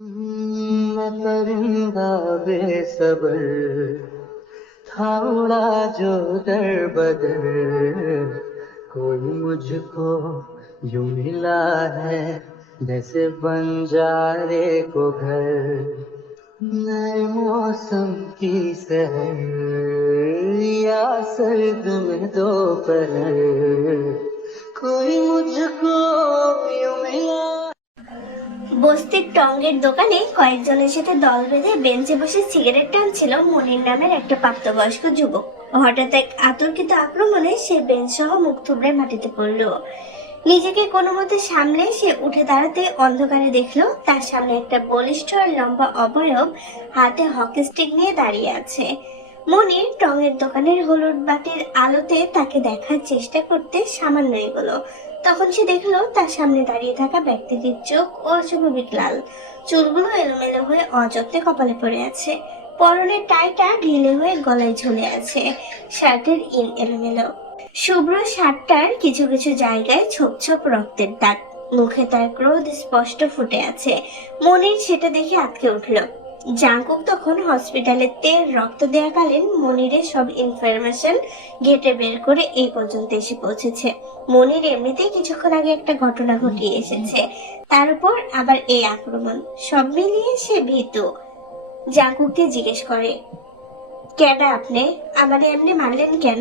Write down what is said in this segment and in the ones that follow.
मैं परिंदा बेसब्र था उड़ा जो दर बदर, कोई मुझको यूं मिला है जैसे बंजारे को घर। नए मौसम की सहर या सर्द में दोपहर, कोई मुझको यूं मिला। বস্তির টঙ্গের দোকানে কয়েকজনের সাথে দল বেঁধে বেঞ্চে বসে সিগারেট টানছিল মনির নামের একটা প্রাপ্তবয়স্ক যুবক। হঠাৎ এক আতর্কিত আক্রমণে সে বেঞ্চ সহ মুখ থুবড়ে মাটিতে পড়ল। নিজেকে কোনো মতে সামলে সে উঠে দাঁড়াতে অন্ধকারে দেখলো তার সামনে একটা বলিষ্ঠ আর লম্বা অবয়ব হাতে হকি স্টিক নিয়ে দাঁড়িয়ে আছে। মনির টঙের দোকানের হলুদ বাতির আলোতে তাকে দেখার চেষ্টা করতে সামান্য এগোলো। তখন সে দেখলো তার সামনে দাঁড়িয়ে থাকা ব্যক্তিটির চোখ অস্বাভাবিক লাল, চুলগুলো এলোমেলো হয়ে অযত্নে কপালে পড়ে আছে, পরনের টাইটা ঢিলে হয়ে গলায় ঝুলে আছে, শার্টের এলোমেলো। শুভ্র শার্টটার কিছু কিছু জায়গায় ছোপ ছোপ রক্তের দাগ, মুখে তার ক্রোধ স্পষ্ট ফুটে আছে। মনির সেটা দেখে আঁতকে উঠল। জাঙ্কুক তখন হসপিটালে তেল রক্ত দেওয়াকালীন মনিরের সব ইনফরমেশন গেটে বের করে এই পর্যন্ত এসে পৌঁছেছে। মনির এমনিতেই কিছুক্ষণ আগে একটা ঘটনা ঘটিয়ে এসেছে, তার উপর আবার এই আক্রমণ, সব মিলিয়ে সে ভীতু। জাঙ্কুককে জিজ্ঞেস করে, কেডা আপনি? আমারে এমনি মারলেন কেন?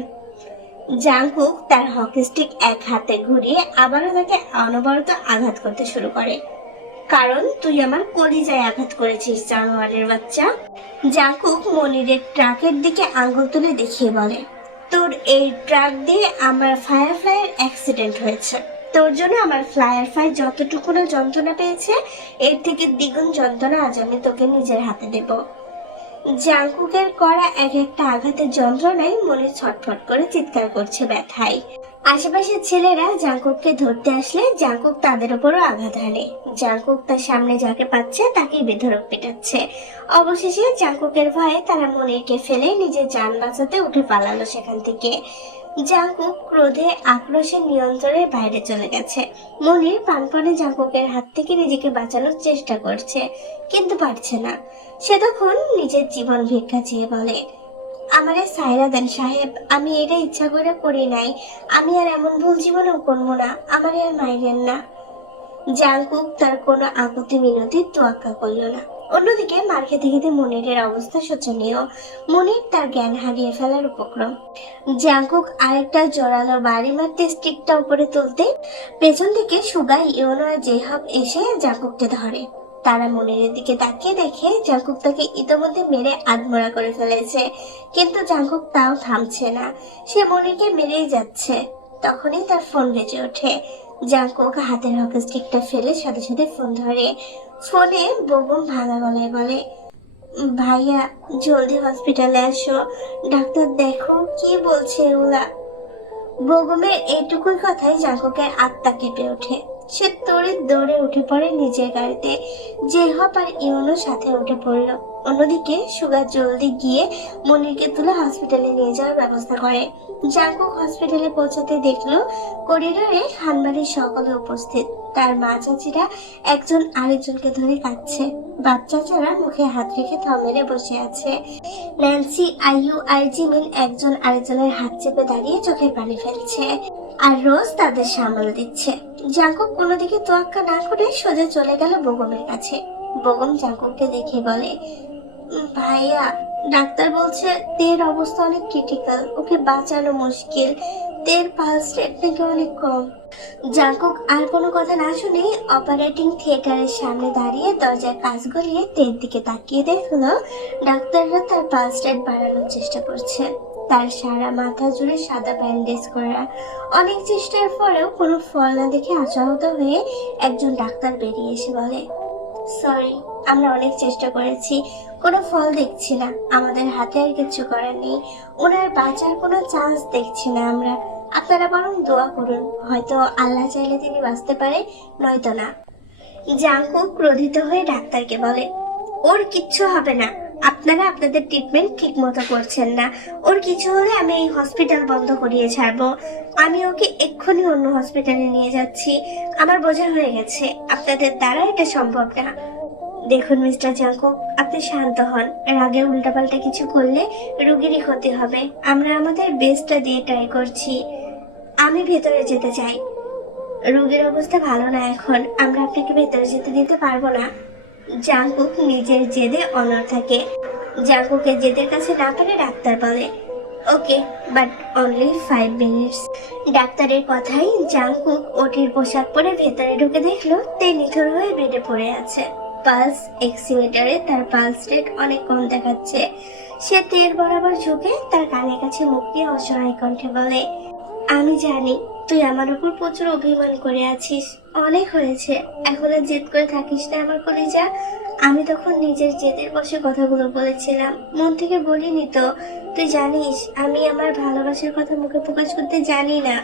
জাঙ্কুক তার হকি স্টিক এক হাতে ঘুরিয়ে আবারও তাকে অনবরত আঘাত করতে শুরু করে। কারণ তুই আমার কলিজায় আঘাত করেছিস, জানোয়ারের বাচ্চা। জাঙ্কুক মনিরের ট্রাকের দিকে আঙ্গুল তুলে দেখিয়ে বলে, তোর এই ট্রাক দিয়ে আমার ফায়ারফ্লাইয়ের অ্যাক্সিডেন্ট হয়েছে। তোর জন্য আমার ফ্লায়ারফ্লাই যতটুকু না যন্ত্রণা পেয়েছে, এর থেকে দ্বিগুণ যন্ত্রণা আজ আমি তোকে নিজের হাতে দেব। জাঙ্কুকের করা এক একটা আঘাতের যন্ত্রণায় মনির ছটফট করে চিৎকার করছে ব্যথায়। আশেপাশের ছেলেরা জাঙ্কুককে ধরতে আসলে জাঙ্কুক তাদের উপরও আঘাত হানে। জাঙ্কুক তার সামনে যাকে পাচ্ছে তাকেই বেধড়ক পেটাচ্ছে। অবশেষে জাঙ্কুকের ভয়ে তারা মনিরকে ফেলে নিজের যান বাঁচাতে উঠে পালালো সেখান থেকে। জাঙ্কুক ক্রোধে আক্রোশের নিয়ন্ত্রণের বাইরে চলে গেছে। মনির প্রাণপণে জাঙ্কুকের হাত থেকে নিজেকে বাঁচানোর চেষ্টা করছে, কিন্তু পারছে না। সে তখন নিজের জীবন ভিক্ষা চেয়ে বলে, আমারে সায়রা দেন সাহেব, আমি এটা ইচ্ছা করে করি নাই। আমি আর এমন ভুল জীবনেও করবো না, আমারে আর মাইরেন না। জাঙ্কুক তার কোনো আপত্তি মিনতির তোয়াক্কা করল না। অন্যদিকে মার খেতে খেতে মনিরের অবস্থা শোচনীয়। মনির তার জ্ঞান হারিয়ে ফেলার উপক্রম। জাঙ্কুক আরেকটা জোরালো বাড়ি মারতে স্টিকটা উপরে তুলতে পেছন থেকে সুগা, ইওনো আর জেহব এসে জাঙ্কুককে ধরে। তারা মনিরের দিকে তাকিয়ে দেখে জাঙ্কুক তাকে ইতোমধ্যে মেরে আধমরা করে ফেলেছে, কিন্তু জাঙ্কুক তাও থামছে না, সে মনিরকে মেরেই যাচ্ছে। তখনই তার ফোন বেজে ওঠে। জাঙ্কুক হাতের হকি স্টিকটা ফেলে সাথে সাথে ফোন ধরে। ফোনে বেগম ভাঙা গলায় বলে, ভাইয়া জলদি হসপিটালে আসো, ডাক্তার দেখো কি বলছে ওরা। বেগমের এইটুকুই কথাই জাঙ্কুকের আত্মা কেঁপে ওঠে। সে তড়িৎ দৌড়ে উঠে পড়ে নিজের গাড়িতে। জেহব আর ইউনো সাথে উঠে পড়লো। অন্যদিকে সুগা জলদি গিয়ে মনিরকে তুলে হসপিটালে নিয়ে যাওয়ার ব্যবস্থা করে। জাঙ্কুক হসপিটালে পৌঁছাতে দেখলো করিডোরে খানবাড়ির সকলে উপস্থিত। তার মা চাচিরা একজন আরেকজনকে ধরে কাঁদছে। বাপ চাচারা মুখে হাত রেখে থ মেরে বসে আছে। ন্যান্সি, আইয়ু আর জিমিন একজন আরেকজনের হাত চেপে দাঁড়িয়ে চোখের পানি ফেলছে, আর রোজ তাদের সামাল দিচ্ছে। জাঙ্কুক কোনো দিকে তোয়াক্কা না করে সোজা চলে গেল বেগমের কাছে। বেগম জাঙ্কুককে দেখে বলে, ভাইয়া ডাক্তার বলছে তের অবস্থা অনেক ক্রিটিক্যাল, ওকে বাঁচানো মুশকিল, তের পালস রেট নাকি অনেক কম। জাঙ্কুক আর কোনো কথা না শুনে অপারেটিং থিয়েটারের সামনে দাঁড়িয়ে দরজার কাজ গলিয়ে তের দিকে তাকিয়ে দেখলো ডাক্তাররা তার পালস রেট বাড়ানোর চেষ্টা করছে। তার সারা মাথা জুড়ে সাদা ব্যান্ডেজ করা। অনেক চেষ্টার পরেও কোনো ফল না দেখে আশাহত হয়ে একজন ডাক্তার বেরিয়ে এসে বলে, সরি, আমরা অনেক চেষ্টা করেছি, কোনো ফল দেখছি না, আমাদের হাতে আর কিছু করার নেই, ওনার বাঁচার কোনো চান্স দেখছি না আমরা। আপনারা বরং দোয়া করুন, হয়তো আল্লাহ চাইলে তিনি বাঁচতে পারে, নয়তো না। জাঙ্কুক ক্রোধিত হয়ে ডাক্তারকে বলে, ওর কিচ্ছু হবে না, আপনারা আপনাদের ট্রিটমেন্ট ঠিক মতো করছেন না, ওর কিছু হলে আমি এই হসপিটাল বন্ধ করিয়ে ছাড়বো। আমি ওকে এক্ষুনি অন্য হসপিটালে নিয়ে যাচ্ছি, আমার বোঝা হয়ে গেছে আপনাদের দ্বারা এটা সম্ভব না। দেখুন মিস্টার জাঙ্কুক, আপনি শান্ত হন। রাগে উল্টাপাল্টা কিছু করলে রোগীরই ক্ষতি হবে। আমরা আমাদের বেস্টটা দিয়ে ট্রাই করছি। আমি ভেতরে যেতে চাই। রোগীর অবস্থা ভালো না এখন, আমরা আপনাকে ভেতরে যেতে দিতে পারবো না। জাঙ্কুক নিজের জেদে অনড় থাকে। জাঙ্কুকের জেদের কাছে না পারে ডাক্তার বলে, ওকে, বাট অনলি 5 মিনিটস। ডাক্তারের কথাই জাঙ্কুক ওটির পোশাক পরে ভেতরে ঢুকে দেখলো তে নিথর হয়ে বেডে পড়ে আছে। পালস এক্সিমিটারে তার পালস রেট অনেক কম দেখাচ্ছে। সে তের বরাবর ঝুঁকে তার কানের কাছে মুখ দিয়ে অসহায় কণ্ঠে বলে, আমি জানি তুই আমার উপর প্রচুর অভিমান করে আছিস, অনেক হয়েছে, এখন আর জেদ করে থাকিস না আমার কলিজা। আমি তখন নিজের জেদের বসে কথাগুলো বলেছিলাম, মন থেকে বলিনি তো। তুই জানিস আমি আমার ভালোবাসার কথা মুখে প্রকাশ করতে জানি না,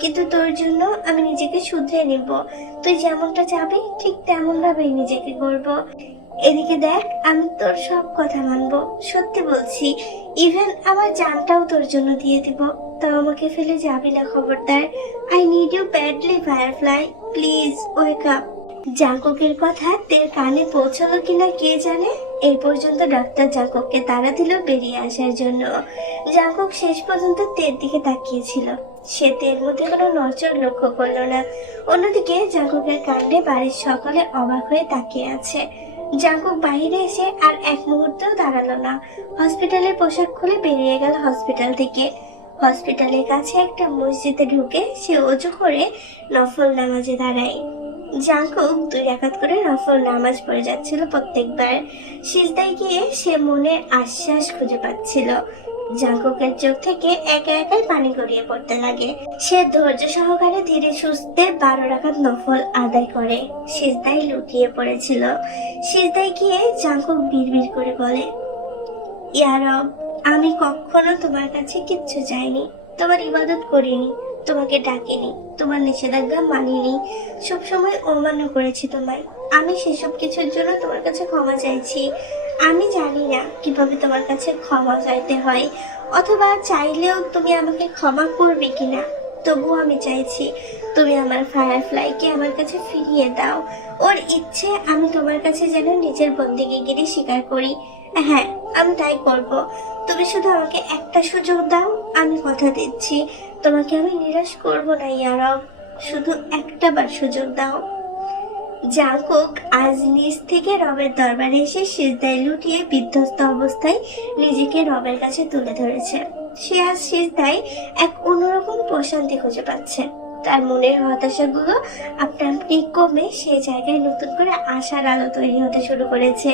কিন্তু তোর জন্য আমি নিজেকে শুধরে নিব। তুই যেমনটা চাবি ঠিক তেমন ভাবেই নিজেকে করব। এদিকে দেখ, আমি তোর সব কথা মানবো, সত্যি বলছি। ইভেন আমার জানটাও তোর জন্য দিয়ে দিব। তাও আমাকে ফেলে যাবি না, খবরদার। I need you badly firefly, please wake up. জাঙ্কুকের কথা তের কানে পৌঁছলো কিনা কে জানে। এই পর্যন্ত ডাক্তার জাঙ্কুককে তাড়া দিল বেরিয়ে আসার জন্য। জাঙ্কুক শেষ পর্যন্ত তের দিকে তাকিয়েছিল। সে তের মধ্যে কোনো নড়চড় লক্ষ্য করলো না। অন্যদিকে জাঙ্কুকের কাণ্ডে বাড়ির সকলে অবাক হয়ে তাকিয়ে আছে। জাঙ্কুক বাইরে এসে আর এক মুহূর্তেও দাঁড়ালো না। হসপিটালের পোশাক খুলে বেরিয়ে গেল হসপিটাল থেকে। হসপিটালের কাছে একটা মসজিদে ঢুকে সে অজু করে নফল নামাজে দাঁড়ায়। জাঙ্কুক 2 রাকাত করে নফল নামাজ পড়ে যাচ্ছিল প্রত্যেকবার। সিজদায় গিয়ে সে মনে আশ্বাস খুঁজে পাচ্ছিল। জাঙ্কুকের চোখ থেকে একে একে পানি গড়িয়ে পড়তে লাগে। সে ধৈর্য সহকারে ধীরে সুস্থে 12 রাকাত নফল আদায় করে সিজদায় লুটিয়ে পড়েছিল। সিজদায় গিয়ে জাঙ্কুক বিড়বিড় করে বলে, ইয়া রব, আমি কখনো তোমার কাছে কিচ্ছু চাইনি, তোমার ইবাদত করিনি, তোমাকে ডাকিনি, তোমার নিষেধাজ্ঞা মানিনি, সবসময় অমান্য করেছি তোমায়। আমি সেসব কিছুর জন্য তোমার কাছে ক্ষমা চাইছি। আমি জানি না কিভাবে তোমার কাছে ক্ষমা চাইতে হয়, অথবা চাইলেও তুমি আমাকে ক্ষমা করবে কিনা। তবু আমি চাইছি তুমি আমার ফায়ারফ্লাইকে আমার কাছে ফিরিয়ে দাও। ওর ইচ্ছে আমি তোমার কাছে যেন নিজের বন্দিগিরি স্বীকার করি। হ্যাঁ, আমি তাই করব। তুমি শুধু আমাকে একটা সুযোগ দাও, আমি কথা দিচ্ছি তোমাকে আমি নিরাশ করব না ইয়া রব, শুধু একটা বার সুযোগ দাও। জাঙ্কুক আজ নিজ থেকে রবের দরবারে এসে সিজদায় লুটিয়ে বিধ্বস্ত অবস্থায় নিজেকে রবের কাছে তুলে ধরেছে। সে আজ সিজদায় এক অন্যরকম প্রশান্তি খুঁজে পাচ্ছে। তার মনের হতাশাগুলো আপনা আপনি কমে সেই জায়গায় নতুন করে আশার আলো তৈরি হতে শুরু করেছে।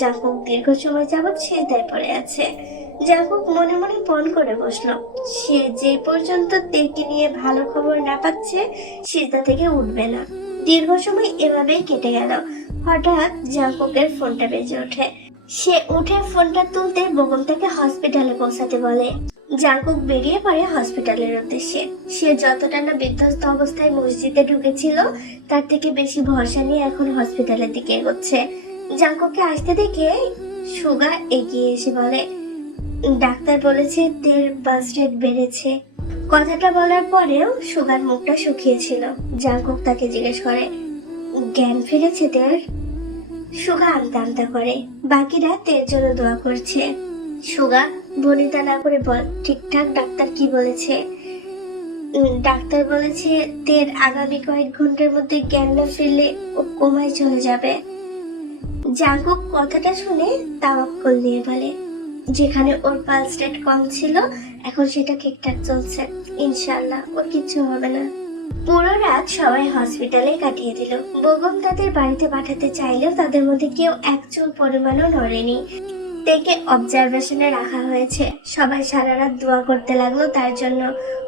জাঙ্কুক দীর্ঘ সময় যাবৎ সিজদায় পড়ে আছে। জাঙ্কুক মনে মনে পণ করে বসলো, সে যে পর্যন্ত তেকে নিয়ে ভালো খবর না পাচ্ছে সিজদা থেকে উঠবে না। দীর্ঘ সময় এভাবেই কেটে গেল। হঠাৎ জাঙ্কুকের ফোনটা বেজে ওঠে। সে উঠে ফোনটা তুলতে বেগম তাকে হসপিটালে পৌঁছাতে বলে। জাঙ্কুক বেরিয়ে পড়ে হসপিটালের উদ্দেশ্যে। সে যতটা না বিধ্বস্ত অবস্থায় মসজিদে ঢুকেছিল তার থেকে বেশি ভরসা নিয়ে এখন হসপিটালের দিকে এগোচ্ছে। জাঙ্কুককে আসতে দেখে সুগা এগিয়ে এসে বলে, ডাক্তার বলেছে তের পালস রেট বেড়েছে। কথাটা বলার পরেও সুগার মুখটা শুকিয়েছিল। জাঙ্কুক তাকে জিজ্ঞেস করে, জ্ঞান ফিরেছে তের? সুগা আমতা আমতা করে। বাকিরা তের জন্য দোয়া করছে। সুগা বনিতা না করে বল, ঠিকঠাক ডাক্তার কি বলেছে? ডাক্তার বলেছে তের আগামী কয়েক ঘন্টার মধ্যে জ্ঞান না ফিরলে ও কোমায় চলে যাবে। জাঙ্কুক কথাটা শুনে তাওয়াক্কুল নিয়ে বলে, যেখানে ওর পালস রেট কম ছিল এখন সেটা ঠিকঠাক চলছে, ইনশাআল্লাহ ওর কিচ্ছু হবে না। পুরো রাত সবাই হসপিটালে কাটিয়ে দিল। বেগম তাদের বাড়িতে পাঠাতে চাইলেও তাদের মধ্যে কেউ এক চুল পরিমাণও নড়েনি। তেকে অবজারভেশনে রাখা হয়েছে। সবাই সারা রাত দোয়া করতে লাগলো তার জন্য।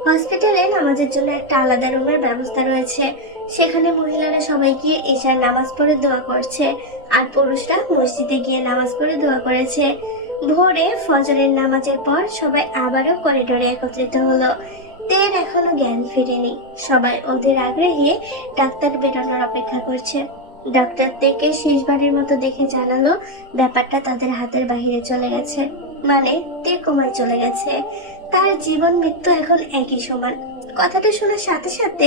হসপিটালে নামাজের জন্য একটা আলাদা রুমের ব্যবস্থা রয়েছে। সেখানে মহিলারা সবাই গিয়ে ঈশার নামাজ পড়ে দোয়া করছে, আর পুরুষরা মসজিদে গিয়ে নামাজ পড়ে দোয়া করেছে। ভোরে ফজরের নামাজের পর সবাই আবারও করিডোরে একত্রিত হলো। তের এখনো জ্ঞান ফিরেনি। সবাই ওদের আগ্রহে ডাক্তার বেরোনোর অপেক্ষা করছে। ডাক্তার তেকে শেষবারের মতো দেখে জানালো ব্যাপারটা তাদের হাতের বাহিরে চলে গেছে, মানে তে কোমায় চলে গেছে। তার জীবন মৃত্যু এখন একই সমান। কথাটা শোনার সাথে সাথে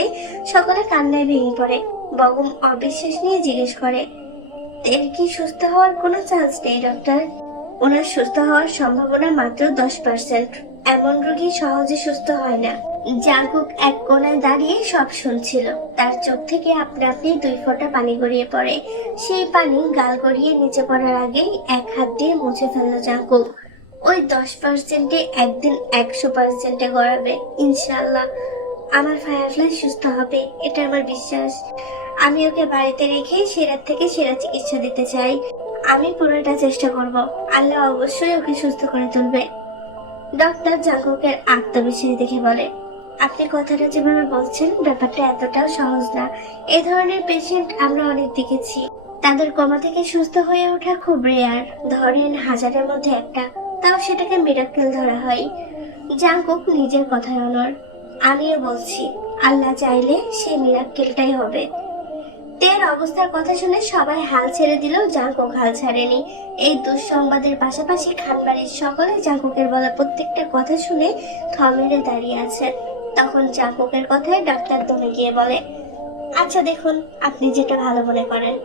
সকলে কান্নায় ভেঙে পড়ে। বেগম অবিশ্বাস নিয়ে জিজ্ঞেস করে, এর কি সুস্থ হওয়ার কোনো চান্স নেই ডক্টর? ওনার সুস্থ হওয়ার সম্ভাবনা মাত্র 10%। এমন রোগী সহজে সুস্থ হয় না। জাঙ্কুক এক কোণায় দাঁড়িয়ে সব শুনছিল। তার চোখ থেকে আপনা আপনি 2 ফোঁটা পানি গড়িয়ে পড়ে। সেই পানি গাল গড়িয়ে নিচে পড়ার আগেই এক হাত দিয়ে মুছে ফেলল জাঙ্কুক। ওই 10%-এ একদিন 100%-এ গড়াবে ইনশাআল্লাহ। আমার ফায়ারফ্লাই সুস্থ হবে, এটা আমার বিশ্বাস। আমি ওকে বাড়িতে রেখে সেরার থেকে সেরা চিকিৎসা দিতে চাই। আমি পুরোটা চেষ্টা করব। আল্লাহ অবশ্যই ওকে সুস্থ করে তুলবে। ডক্টর জাঙ্কুকের আত্মবিশ্বাস দেখে বলে, আপনি কথাটা যেভাবে বলছেন ব্যাপারটা এতটাও সহজ না। এই ধরনের পেশেন্ট আমরা অনেক দেখেছি। তাদের কোমা থেকে সুস্থ হয়ে ওঠা খুব রেয়ার, ধরেন 1000-এর মধ্যে একটা। তাও সেটাকে মিরাক্কেল ধরা হয়। জাঙ্কুক নিজের কথায় অনড়। আমিও বলছি, আল্লাহ চাইলে সেই মিরাক্কেলটাই হবে। তের অবস্থার কথা শুনে সবাই হাল ছেড়ে দিলেও জাঙ্কুক হাল ছাড়েনি। এই দুঃসংবাদের পাশাপাশি খানবাড়ির সকলে জাঙ্কুকের বলা প্রত্যেকটা কথা শুনে থমেরে দাঁড়িয়ে আছে। তখন জাঙ্কুকের কথায় ডাক্তার দমে গিয়ে বলে, আচ্ছা দেখুন, আপনি যেটা ভালো মনে করেন।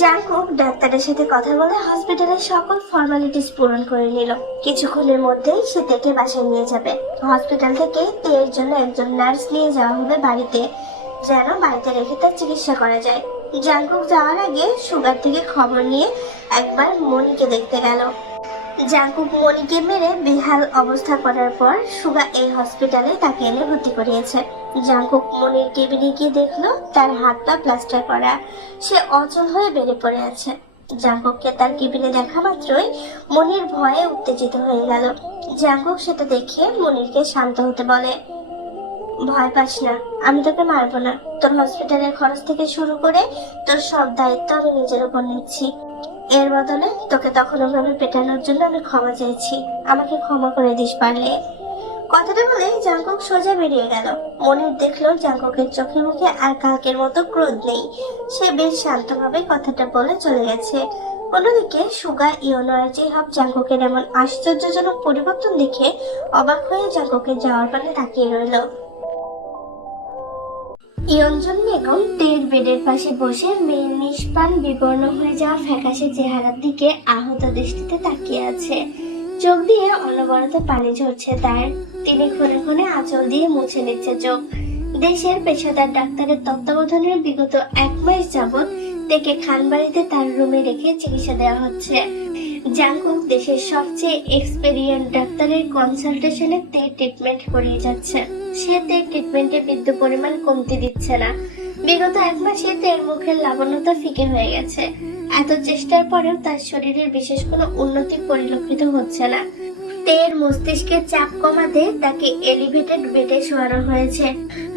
জাঙ্কুক ডাক্তারের সাথে কথা বলে হসপিটালের সকল ফর্মালিটিস পূরণ করে নিল। কিছুক্ষণের মধ্যেই সে তেকে বাসায় নিয়ে যাবে। হসপিটাল থেকে তের জন্য একজন নার্স নিয়ে যাওয়া হবে বাড়িতে, যেন বাড়িতে রেখে তার চিকিৎসা করা যায়। জাঙ্কুক যাওয়ার আগে সুগার থেকে খবর নিয়ে একবার মনিকে দেখতে গেল। জাঙ্কুক মনিকে মেরে বেহাল অবস্থা করার পর সুগা এই হসপিটালে তাকে এনে ভর্তি করিয়েছে। জাঙ্কুক মনির কেবিনে গিয়ে দেখলো তার হাত পা প্লাস্টার করা। সে অচল হয়ে বেড়ে পড়ে আছে। জাঙ্কুককে তার কেবিনে দেখা মাত্রই মনির ভয়ে উত্তেজিত হয়ে গেল। জাঙ্কুক সেটা দেখে মনিরকে শান্ত হতে বলে, ভয় পাস না, আমি তোকে মারবো না। তোর হসপিটালের খরচ থেকে শুরু করে তোর সব দায়িত্ব আমি নিজের উপর নিচ্ছি। এর বদলে তোকে তখন ওভাবে পেটানোর জন্য আমি ক্ষমা চাইছি। আমাকে ক্ষমা করে দিস পারলে। কথাটা বলে জাঙ্কুক সোজা বেরিয়ে গেল। মনির দেখলো জাঙ্কুকের চোখে মুখে আর কালকের মতো ক্রোধ নেই। সে বেশ শান্তভাবে কথাটা বলে চলে গেছে। অন্যদিকে সুগা, ইয়োনো আর জিহাব জাঙ্কুকের এমন আশ্চর্যজনক পরিবর্তন দেখে অবাক হয়ে জাঙ্কুকের যাওয়ার পানে তাকিয়ে রইল। ইয়ঞ্জন বেগম তের বেডের পাশে বসে মেয়ের নিষ্পান বিবর্ণ হয়ে যাওয়া ফ্যাকাশে চেহারার দিকে আহত দৃষ্টিতে তাকিয়ে আছে। চোখ দিয়ে অনবরত পানি ঝরছে তার। তিনি ক্ষণে ক্ষণে আঁচল দিয়ে মুছে নিচ্ছে চোখ। দেশের পেশাদার ডাক্তারের তত্ত্বাবধানে বিগত 1 মাস যাবৎ তেকে খানবাড়িতে তার রুমে রেখে চিকিৎসা দেওয়া হচ্ছে। জাঙ্কুক দেশের সবচেয়ে এক্সপেরিয়েন্স ডাক্তারের কনসালটেশনে তে ট্রিটমেন্ট করিয়ে যাচ্ছে। সে তের ট্রিটমেন্টে বিদ্যুৎ পরিমাণ কমতে দিচ্ছে না। বিগত 1 মাসে তের মুখের লাবণ্যতা ফিকে হয়ে গেছে। এত চেষ্টার পরেও তার শরীরের বিশেষ কোনো উন্নতি পরিলক্ষিত হচ্ছে না। তের মস্তিষ্কের চাপ কমাতে তাকে এলিভেটেড বেডে শোয়ানো হয়েছে।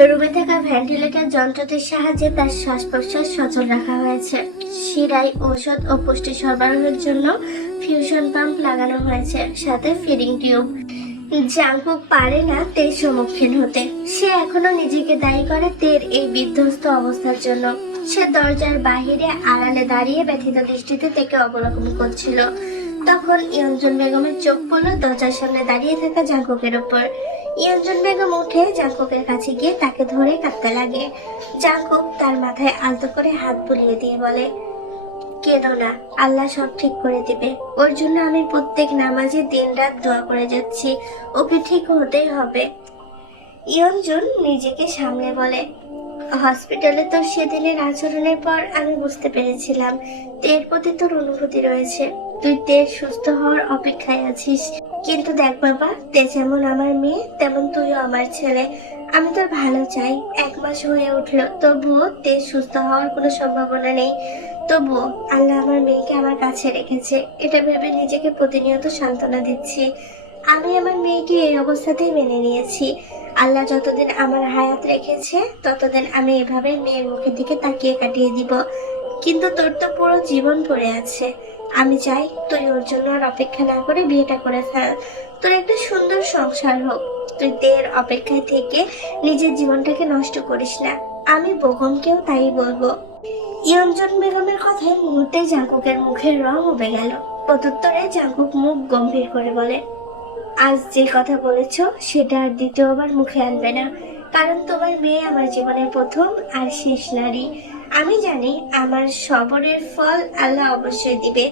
রুমে থাকা ভেন্টিলেটর যন্ত্রটির সাহায্যে তার শ্বাস প্রশ্বাস সচল রাখা হয়েছে। শিরায় ঔষধ ও পুষ্টি সরবরাহের জন্য ফিউশন পাম্প লাগানো হয়েছে, সাথে ফিডিং টিউব। জাঙ্কুক পারে না তের সম্মুখীন হতে। সে এখনো নিজেকে দায়ী করে তের এই বিধ্বস্ত অবস্থার জন্য। সে দরজার বাহিরে আড়ালে দাঁড়িয়ে ব্যথিত দৃষ্টিতে তেকে অবলোকন করছিল। তখন ইয়ঞ্জন বেগমের চোখ পড়ল দরজার সামনে দাঁড়িয়ে থাকা জাঙ্কুকের উপর। ইয়ঞ্জন বেগম উঠে জাঙ্কুকের কাছে গিয়ে তাকে ধরে কাঁদতে লাগে। জাঙ্কুক তার মাথায় আলতো করে হাত বুলিয়ে দিয়ে বলে, কেঁদো না, আল্লাহ সব ঠিক করে দিবে। ওর জন্য আমি প্রত্যেক নামাজে দিনরাত দোয়া করে যাচ্ছি। ওকে ঠিক হতেই হবে। ইয়ঞ্জন নিজেকে সামলে বলে, হসপিটালে তোর সেদিনের আচরণের পর আমি বুঝতে পেরেছিলাম তের প্রতি তোর অনুভূতি রয়েছে। তুই তের সুস্থ হওয়ার অপেক্ষায় আছিস। কিন্তু দেখ বাবা, তে যেমন আমার মেয়ে তেমন তুইও আমার ছেলে। আমি তোর ভালো চাই। 1 মাস হয়ে উঠলো, তবুও তে সুস্থ হওয়ার কোনো সম্ভাবনা নেই। তবুও আল্লাহ আমার মেয়েকে আমার কাছে রেখেছে, এটা ভেবে নিজেকে প্রতিনিয়ত সান্ত্বনা দিচ্ছি। আমি আমার মেয়েকে এই অবস্থাতেই মেনে নিয়েছি। আল্লাহ যতদিন আমার হায়াত রেখেছে ততদিন আমি এভাবে মেয়ের মুখের দিকে তাকিয়ে কাটিয়ে দিব। কিন্তু তোর তো পুরো জীবন পড়ে আছে। আমি চাই তুই ওর জন্য আর অপেক্ষা না করে বিয়েটা করে ফেল। তোর একটা সুন্দর সংসার হোক। তুই তের অপেক্ষায় থেকে নিজের জীবনটাকে নষ্ট করিস না। আমি বেগমকেও তাই বলবো। ইয়ঞ্জন বেগমের কথায় মুহূর্তে জাঙ্কুকের মুখের রং উবে গেল। প্রত্যুত্তরে জাঙ্কুক মুখ গম্ভীর করে বলে, আজ যে কথা বলেছ সেটা আর দ্বিতীয়বার মুখে আনবে না। কারণ তোমার মেয়ে আমার জীবনের প্রথম আর শেষ নারী। আমি জানি আমার সবরের ফল আল্লাহ অবশ্যই দিবে।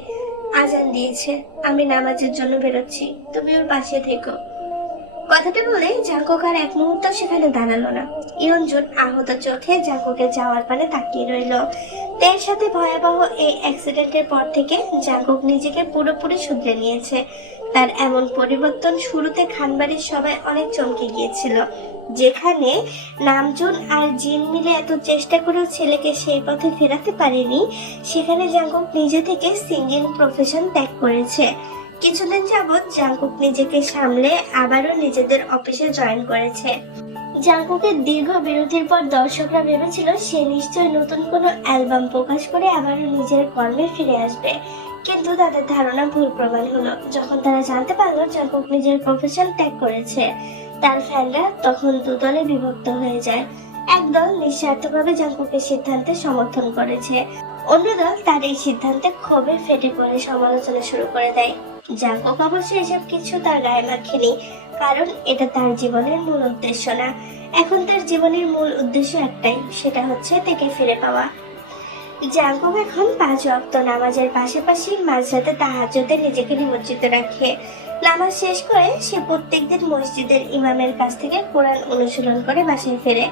আজান দিয়েছে, আমি নামাজের জন্য বেরোচ্ছি, তুমি ওর পাশে থেকো। কথাটা বলে জাঙ্কুক আর এক মুহূর্ত সেখানে দাঁড়ালো না। ইয়ঞ্জুন আহত চোখে জাঙ্কুকের যাওয়ার পানে তাকিয়ে রইল। তের সাথে ভয়াবহ এই অ্যাক্সিডেন্টের পর থেকে জাঙ্কুক নিজেকে পুরোপুরি শুধরে নিয়েছে। তার এমন পরিবর্তন শুরুতে খানবাড়ির সবাই অনেক চমকে গিয়েছিল। যেখানে নামজুন আর জিন মিলে এত চেষ্টা করেও ছেলেকে সেই পথে ফেরাতে পারেনি, সেখানে জাঙ্কুক নিজে থেকে সিঙ্গিং প্রফেশন ত্যাগ করেছে। কিছুদিন যাবৎ জাঙ্কুক নিজেকে সামলে আবারও নিজেদের অফিসে জয়েন করেছে। জাঙ্কুকের দীর্ঘ বিরতির পর দর্শকরা ভেবেছিল সে নিশ্চয়ই নতুন কোনো অ্যালবাম প্রকাশ করে আবারও নিজের কর্মে ফিরে আসবে, কিন্তু তাদের ধারণা ভুল প্রমাণ হলো যখন তারা জানতে পারলো জাঙ্কুক নিজের প্রফেশন ত্যাগ করেছে। তার ফ্যানরা তখন দুদলে বিভক্ত হয়ে যায়। একদল নিঃস্বার্থভাবে জাঙ্কুকের সিদ্ধান্তে সমর্থন করেছে, অন্যদল তার এই সিদ্ধান্তে ক্ষোভে ফেটে পড়ে সমালোচনা শুরু করে দেয়। জাঙ্কুক অবশ্য এসব কিছু তার গায়ে মাখেনি, কারণ এটা তার জীবনের মূল উদ্দেশ্য না। এখন তার জীবনের মূল উদ্দেশ্য একটাই, সেটা হচ্ছে তাকে ফিরে পাওয়া। জাঙ্কুক এখন 5 ওয়াক্ত নামাজের পাশাপাশি মাঝরাতে তাহাজ্জুদে নিজেকে নিমজ্জিত রাখে। নামাজ শেষ করে সে প্রত্যেকদিন মসজিদের ইমামের কাছ থেকে কোরআন অনুশীলন করে বাসায় ফেরে।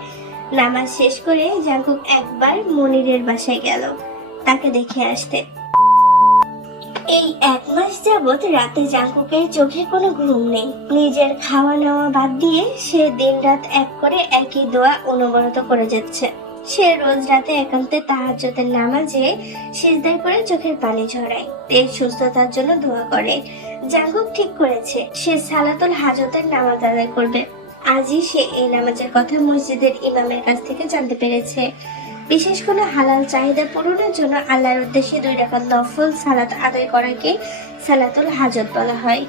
নামাজ শেষ করে জাঙ্কুক একবার মনিরের বাসায় গেল তাকে দেখে আসতে। এই 1 মাস যাবৎ রাতে জাঙ্কুকের চোখে কোনো ঘুম নেই। নিজের খাওয়া নেওয়া বাদ দিয়ে সে দিনরাত এক করে একই দোয়া অনবরত করে যাচ্ছে। সে রোজ রাতে একান্তে তাহাজ্জুদের নামাজে সিজদায় করে চোখের পানি ঝরায়, এর সুস্থতার জন্য দোয়া করে। জাঙ্কুক ঠিক করেছে সে সালাতুল হাজতের নামাজ আদায় করবে। আজই সে এই নামাজের কথা মসজিদের ইমামের কাছ থেকে জানতে পেরেছে। বিশেষ কোনো হালাল চাহিদা পূরণের জন্য আল্লাহর উদ্দেশ্যে 2 রাকাত নফল সালাত আদায় করাকে সালাতুল হাজত বলা হয়।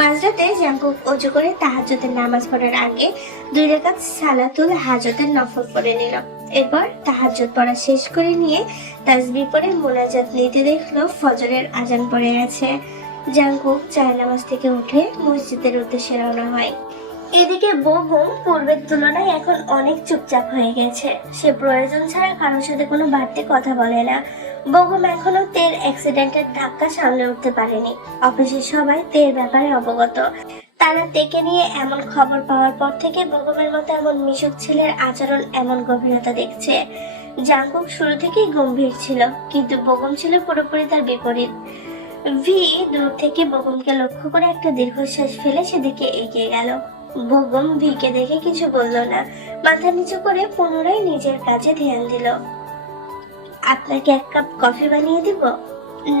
মাঝরাতে জাঙ্কুক ওযু করে তাহাজ্জুদের নামাজ পড়ার আগে 2 রাকাত সালাতুল হাজতের নফল পড়ে নিল। এরপর তাহাজ্জুদ পড়া শেষ করে নিয়ে তাসবিহ পড়ে মোনাজাত নিতে দেখলো ফজরের আজান পড়ে গেছে। জাঙ্কুক জায়নামাজ থেকে উঠে মসজিদের উদ্দেশ্যে রওনা হয়। এদিকে বোগম পূর্বের তুলনায় এখন অনেক চুপচাপ হয়ে গেছে। সে প্রয়োজন ছাড়া কারোর সাথে কোনো বাড়তি কথা বলে না। বোগম এখনো তের অ্যাক্সিডেন্টের ধাক্কা সামলে উঠতে পারেনি। অফিসের সবাই তের ব্যাপারে অবগত। তারা তেকে নিয়ে এমন খবর পাওয়ার পর থেকে বোগমের মতো এমন মিশুক ছেলের আচরণ এমন গভীরতা দেখছে। জাঙ্কুক শুরু থেকেই গম্ভীর ছিল, কিন্তু বোগম ছিল পুরোপুরি তার বিপরীত। ভি দূর থেকে বোগমকে লক্ষ্য করে একটা দীর্ঘশ্বাস ফেলে সেদিকে এগিয়ে গেল। বোগম ভিকে দেখে কিছু বলল না, মাথা নিচু করে পুনরায় নিজের কাজে ধ্যান দিল। আপনাকে 1 কাপ কফি বানিয়ে দিব?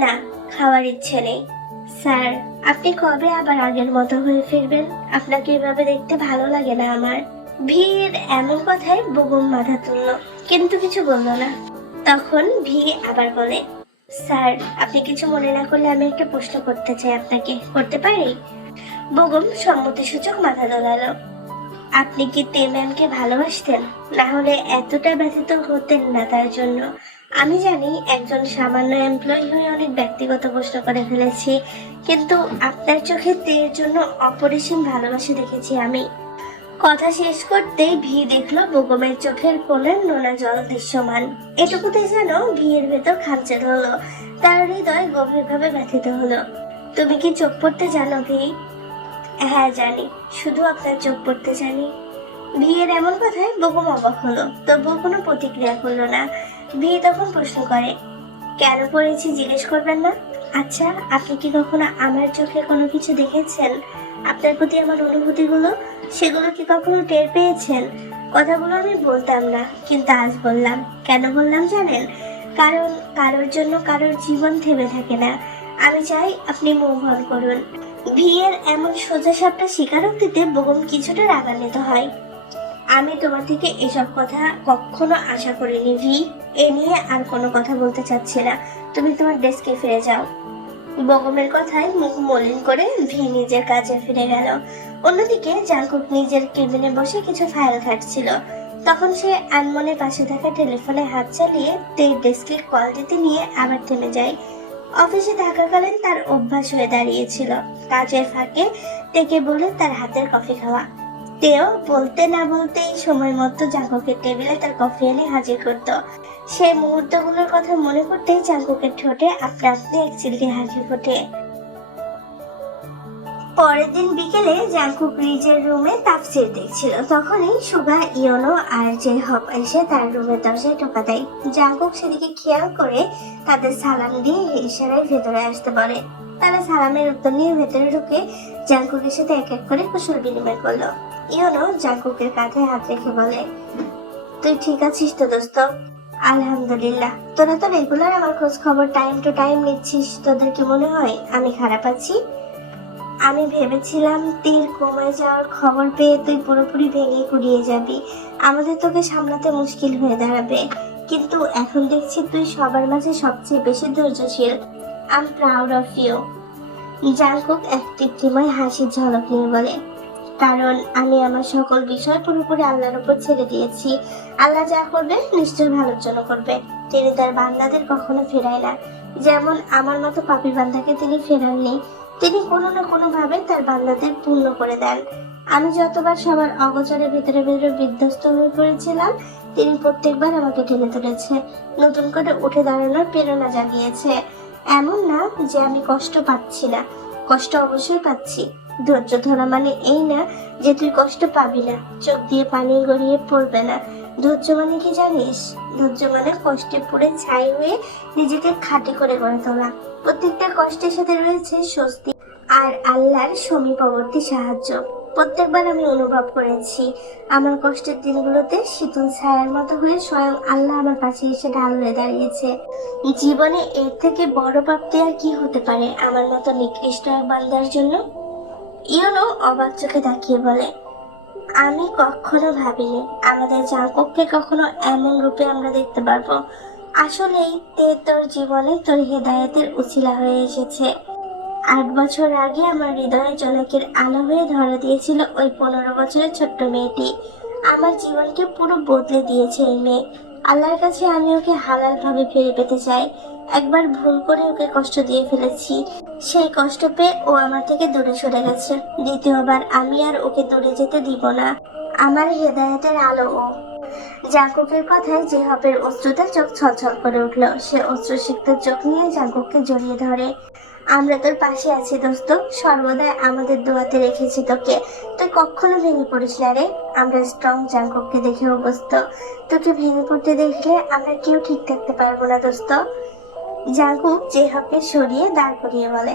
না, খাওয়ার ইচ্ছে নেই। স্যার, আপনি কবে আবার আগের মতো হয়ে ফিরবেন? আপনাকে এভাবে দেখতে ভালো লাগে না আমার। ভির এমন কথায় বোগম মাথা তুলল, কিন্তু কিছু বলল না। তখন ভি আবার বলে, স্যার, আপনি কিছু মনে না করলে আমি একটা প্রশ্ন করতে চাই আপনাকে, করতে পারি? বোগম সম্মতিসূচক মাথা দোলালো। আপনি কি তে ম্যামকে ভালোবাসতেন? না হলে এতটা ব্যথিত হতেন না তার জন্য। আমি জানি একজন সামান্য এমপ্লয়ি হয়ে অনেক ব্যক্তিগত প্রশ্ন করে ফেলেছি, কিন্তু আপনার চোখে তের জন্য অপরিসীম ভালোবাসা দেখেছি আমি। কথা শেষ করতেই ভি দেখলো বোগমের চোখের কোণে নোনা জল দৃশ্যমান। এটুকুতে যেন ভিয়ের ভেতর খামচে ধরলো, তার হৃদয় গভীরভাবে ব্যথিত হলো। তুমি কি চোখ পড়তে জানো ভি? হ্যাঁ জানি, শুধু আপনার চোখ পড়তে জানি। ভিয়ের এমন কথায় বোগম অবাক হলো, তবুও কোনো প্রতিক্রিয়া করলো না। ভি তখন প্রশ্ন করে, কেন পড়েছি জিজ্ঞেস করবেন না? আচ্ছা, আপনি কি কখনো আমার চোখে কোনো কিছু দেখেছেন? আপনার প্রতি আমার অনুভূতিগুলো, সেগুলো কি কখনো টের পেয়েছেন? কথাগুলো আমি বলতাম না, কিন্তু আজ বললাম। কেন বললাম জানেন? কারণ কারোর জন্য কারোর জীবন থেমে থাকে না। আমি চাই আপনি মুভ অন করুন। ভিয়ের এমন সোজা সাপটা স্বীকারোক্তিতে বোগম কিছুটা রাগান্বিত হয়। আমি তোমার থেকে এসব কথা কখনো আশা করিনি ভি। এ নিয়ে আর কোনো কথা বলতে চাচ্ছি না, তুমি তোমার ডেস্কে ফিরে যাও। বোগমের কথায় মুখ মলিন করে ভি নিজের কাজে ফিরে গেল। অন্যদিকে জাঙ্কুক নিজের কেবিনে বসে কিছু ফাইল ঘাটছিল। তখন সে আনমনে পাশে থাকা টেলিফোনে হাত চালিয়ে তের ডেস্কে কল দিতে নিয়ে আবার থেমে যায়। অফিসে থাকাকালীন তার অভ্যাস হয়ে দাঁড়িয়েছিল কাজের ফাঁকে তেকে বলে তার হাতের কফি খাওয়া। তেও বলতে না বলতেই সময় মতো জাঙ্কুকের টেবিলে তার কফি এনে হাজির করত। সেই মুহূর্তগুলোর কথা মনে করতেই জাঙ্কুকের ঠোঁটে আপনা আপনি এক চিলকে হাসি ফোটে। পরের দিন বিকেলে জাঙ্কুক নিজের রুমে তাফসীর দেখছিল। তখনই সুগা, ইয়োনো আর জেহব এসে তার রুমের দরজায় টোকা দেয়। জাঙ্কুক সেদিকে খেয়াল করে তাদের সালাম দিয়ে ইশারায় ভেতরে আসতে বলে। তারা সালামের উত্তর নিয়ে ভেতরে ঢুকে জাঙ্কুকের সাথে এক এক করে কুশল বিনিময় করলো। ইয়োনো জাঙ্কুকের কাঁধে হাত রেখে বলে, তুই ঠিক আছিস তো দোস্ত? আলহামদুলিল্লাহ। তোরা তো রেগুলার আমার খোঁজ খবর টাইম টু টাইম নিচ্ছিস। তোদের কি মনে হয় আমি খারাপ আছি? আমি ভেবেছিলাম তীর কমে যাওয়ার খবর পেয়ে তুই পুরোপুরি ভেঙে গুড়িয়ে যাবি, আমাদের তোকে সামলাতে মুশকিল হয়ে দাঁড়াবে। কিন্তু এখন দেখছি তুই সবার মাঝে সবচেয়ে বেশি ধৈর্যশীল। I am proud of you. Jungkook এক তৃপ্তিময় হাসির ঝলক নিয়ে বলে, কারণ আমি আমার সকল বিষয় পুরোপুরি আল্লাহর উপর ছেড়ে দিয়েছি। আল্লাহ যা করবে নিশ্চয় ভালোর জন্য করবে। তিনি তার বান্দাদের কখনো ফেরায় না। যেমন আমার মতো পাপী বান্দাকে তিনি ফেরাননি। তিনি কোনো না কোনো ভাবে তার বান্দাদের পূর্ণ করে দেন। আমি যতবার সবার অগোচরে ভেতরে ভেতরে বিধ্বস্ত হয়ে পড়েছিলাম, তিনি প্রত্যেকবার আমাকে টেনে তুলেছে, নতুন করে উঠে দাঁড়ানোর প্রেরণা জাগিয়েছে। এমন না যে আমি কষ্ট পাচ্ছি না, কষ্ট অবশ্যই পাচ্ছি। ধৈর্য ধরা মানে এই না যে তুই কষ্ট পাবি না, চোখ দিয়ে পানি গড়িয়ে পড়বে না। ধৈর্য মানে কি জানিস? ধৈর্য মানে কষ্টে পড়ে ছাই হয়ে নিজেকে খাঁটি করে গড়ে তোলা। প্রত্যেকটা কষ্টের সাথে রয়েছে স্বস্তি আর আল্লাহর সমীপবর্তী সাহায্য। প্রত্যেকবার আমি অনুভব করেছি আমার কষ্টের দিনগুলোতে শীতল ছায়ার মতো হয়ে স্বয়ং আল্লাহ আমার পাশে এসে ঢাল হয়ে দাঁড়িয়েছে। জীবনে এর থেকে বড় প্রাপ্তি আর কি হতে পারে আমার মতো নিকৃষ্ট এক বান্দার জন্য? ইয়োনো অবাক চোখে তাকিয়ে বলে, আমি কখনো ভাবিনি আমাদের জাঙ্কুককে কখনো এমন রূপে আমরা দেখতে পারবো। আসলেই তোর জীবনে তোর হেদায়েতের উছিলা হয়ে এসেছে। 8 বছর আগে আমার হৃদয়ে জনকের আলো হয়ে ধরা দিয়েছিল ওই 15 বছরের ছোট্ট মেয়েটি। আমার জীবনকে পুরো বদলে দিয়েছে এই মেয়ে। আল্লাহর কাছে আমি ওকে হালাল ভাবে ফিরে পেতে চাই। একবার ভুল করে ওকে কষ্ট দিয়ে ফেলেছি, সেই কষ্ট পেয়ে ও আমার থেকে দূরে সরে গেছে। দ্বিতীয়বার আমি আর ওকে দূরে যেতে দিব না। আমার হেদায়েতের আলো ও। জাঙ্কুকের কথায় জেহবের অশ্রুতে চোখ ছলছল করে উঠল। সে অশ্রুসিক্ত চোখ নিয়ে জাঙ্কুককে জড়িয়ে ধরে। আমরা তোর পাশে আছি দোস্ত, সর্বদাই আমাদের দোয়াতে রেখেছি তোকে। তুই কখনো ভেঙে পড়িস না রে। আমরা স্ট্রং জাঙ্কুককে দেখে অভ্যস্ত। তোকে ভেঙে পড়তে দেখলে আমরা কেউ ঠিক থাকতে পারবো না দোস্ত। জাঙ্কুক জেহবকে সরিয়ে দাঁড় করিয়ে বলে,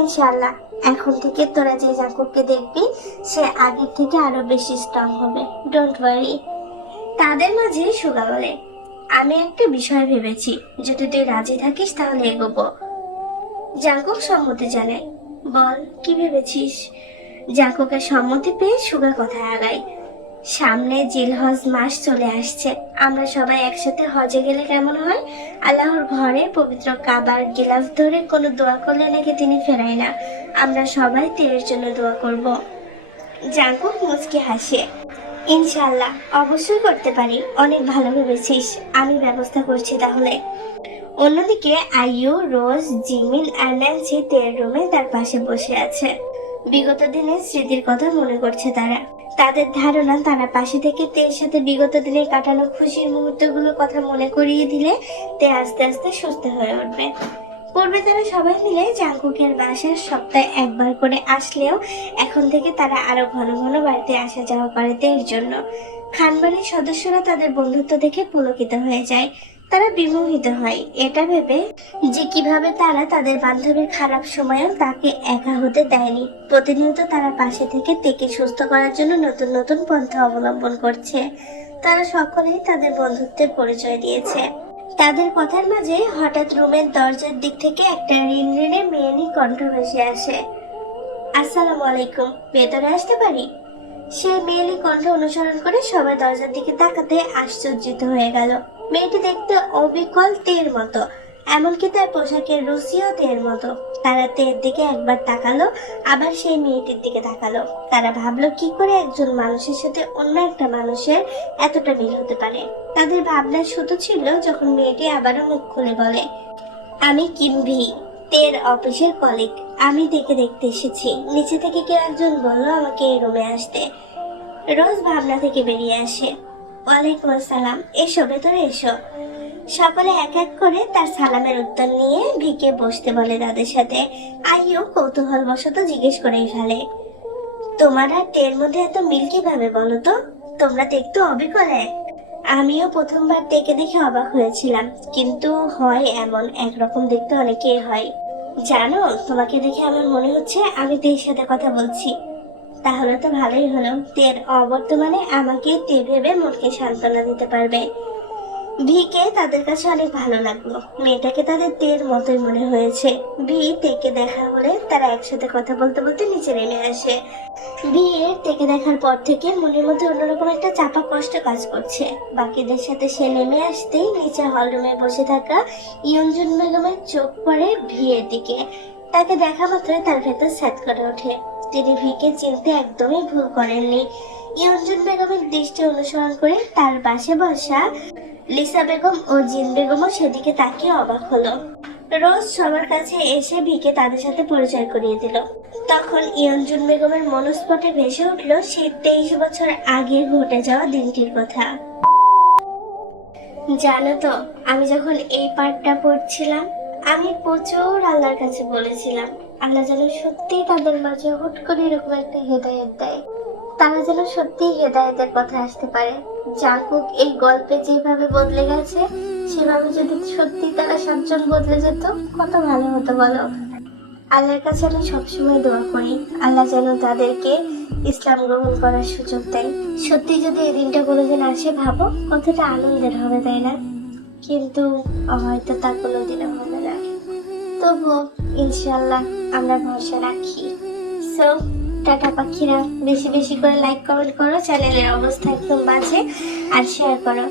ইনশাআল্লাহ এখন থেকে তোরা যে জাঙ্কুককে দেখবি সে আগের থেকে আরো বেশি স্ট্রং হবে। Don't worry. তাদের মাঝে সুগা বলে, আমি একটা বিষয় ভেবেছি, যদি তুই রাজি থাকিস তাহলে এগোবো। জাঙ্কুক সম্মতি জানায়। বল, কি ভেবেছিস? জাঙ্কুকের সম্মতি পেয়ে সুগা কথায় আগায়, সামনে জিলহজ মাস চলে আসছে। আমরা সবাই একসাথে হজে গেলে কেমন হয়? আল্লাহর ঘরে পবিত্র কাবার গিলাফ ধরে কোনো দোয়া করলে নাকি তিনি ফেরায় না। আমরা সবাই তীরের জন্য দোয়া করব। জাঙ্কুক মুচকি হাসে, ইনশাআল্লাহ অবশ্যই করতে পারি। অনেক ভালো ভেবেছিস, আমি ব্যবস্থা করছি তাহলে। অন্যদিকে আইয়ু, রোজ, জিমিন আর ন্যান্সি তের রুমে তার পাশে বসে আছে। বিগত দিনের স্মৃতির কথা মনে করছে তারা। তাদের ধারণা তারা পাশে থেকে তের সাথে বিগত দিনে কাটানো খুশির মুহূর্তগুলোর কথা মনে করিয়ে দিলে তে আস্তে আস্তে সুস্থ হয়ে উঠবে। পূর্বে তারা সবাই মিলে জাঙ্কুকের বাসায় সপ্তাহে একবার করে আসলেও এখন থেকে তারা আরো ঘন ঘন বাড়িতে আসা যাওয়া করে তের জন্য। খানবাড়ির সদস্যরা তাদের বন্ধুত্ব দেখে পুলকিত হয়ে যায়। তারা বিমোহিত হয় এটা ভেবে যে কিভাবে তারা তাদের বান্ধবীর খারাপ সময়েও তাকে একা হতে দেয়নি। প্রতিনিয়ত তারা পাশে থেকে তেকে সুস্থ করার জন্য নতুন নতুন পন্থা অবলম্বন করছে। তারা সকলেই তাদের বন্ধুত্বের পরিচয় দিয়েছে। তাদের কথার মাঝে হঠাৎ রুমের দরজার দিক থেকে একটা রিনরিনে মেয়েলি কণ্ঠ ভেসে আসে। আসসালামু আলাইকুম, ভেতরে আসতে পারি? সেই মেয়েলি কণ্ঠ অনুসরণ করে সবাই দরজার দিকে তাকাতে আশ্চর্যিত হয়ে গেল। মেয়েটি দেখতে অবিকল তের মতো, এমনকি তার পোশাকের রুচিও তের মতো। তারা তের দিকে একবার তাকালো, আবার সেই মেয়েটির দিকে তাকালো। তারা ভাবলো কি করে একজন মানুষের সাথে অন্য একটা মানুষের এতটা মিল হতে পারে। তাদের ভাবনা শুধু ছিল যখন মেয়েটি আবারও মুখ খুলে বলে, আমি কিমভি, তের অফিসের কলিগ। আমি দেখতে এসেছি। নিচে থেকে কেউ একজন বললো আমাকে এই রুমে আসতে। রোজ ভাবনা থেকে বেরিয়ে আসে। ওয়ালাইকুম আসসালাম, এসো ভেতরে এসো। সকলে এক এক করে তার সালামের উত্তর নিয়ে ভিকে বসতে বলে তাদের সাথে। আইও কৌতূহল বশত জিজ্ঞেস করেই ফেলে, তোমার আর তের মধ্যে এত মিল কিভাবে বলো তো? তোমরা তো একটু অবিকল এক। আমিও প্রথমবার তেকে দেখে অবাক হয়েছিলাম, কিন্তু হয় এমন, একরকম দেখতে অনেকেই হয়। জানো, তোমাকে দেখে আমার মনে হচ্ছে আমি তের সাথে কথা বলছি। তাহলে তো ভালোই হলো, তের অবর্তমানে আমাকে তে ভেবে মনকে সান্ত্বনা দিতে পারবে। ভিকে তাদের কাছে অনেক ভালো লাগলো, মেয়েটাকে তাদের তের মতোই মনে হয়েছে। ভি তেকে দেখা হলে তারা একসাথে কথা বলতে বলতে নিচে নেমে আসে। বিয়ের তেকে দেখার পর থেকে মনের মধ্যে অন্যরকম একটা চাপা কষ্ট কাজ করছে। বাকিদের সাথে সে নেমে আসতেই নিচে হল রুমে বসে থাকা ইয়ঞ্জন বেগমের চোখ পড়ে ভিয়ের দিকে। তাকে দেখা মাত্রই তার ভেতর স্যাট করে ওঠে। তিনি ভিকে চিনতে একদমই ভুল করেননি। ইয়ঞ্জন বেগমের দৃষ্টি অনুসরণ করে তার পাশে বসা লিসা বেগম ও জিন বেগমও সেদিকে তাকিয়ে অবাক হলো। রোজ সবার কাছে এসে ভিকে তাদের সাথে পরিচয় করিয়ে দিল। তখন ইয়ঞ্জন বেগমের মনস্পটে ভেসে উঠল সেই 23 বছর আগে ঘটে যাওয়া দিনটির কথা। জানো তো, আমি যখন এই পাঠটা পড়ছিলাম, আমি প্রচুর আল্লাহর কাছে বলেছিলাম আল্লাহ যেন সত্যি তাদের মাঝে হুট করে এরকম একটা হেদায়েত দেয়, তারা যেন সত্যি হেদায়েতের পথে আসতে পারে। জাকুক এই গল্পে যেভাবে বদলে গেছে, সেভাবে যদি সত্যি তারা 7 জন বদলে যেত, কত ভালো হতো বলো। আল্লাহর কাছে আমি সবসময় দোয়া করি আল্লাহ যেন তাদেরকে ইসলাম গ্রহণ করার সুযোগ দেয়। সত্যি যদি এই দিনটা কোনোদিন আসে, ভাবো কতটা আনন্দের হবে, তাই না? কিন্তু হয়তো তা কোনোদিনও হবে না। তবুও ইনশাআল্লাহ আমরা ভরসা রাখি। সো টাটা পাখিরা, বেশি বেশি করে লাইক কমেন্ট করো, চ্যানেলের অবস্থা একদম বাজে, আর শেয়ার করো।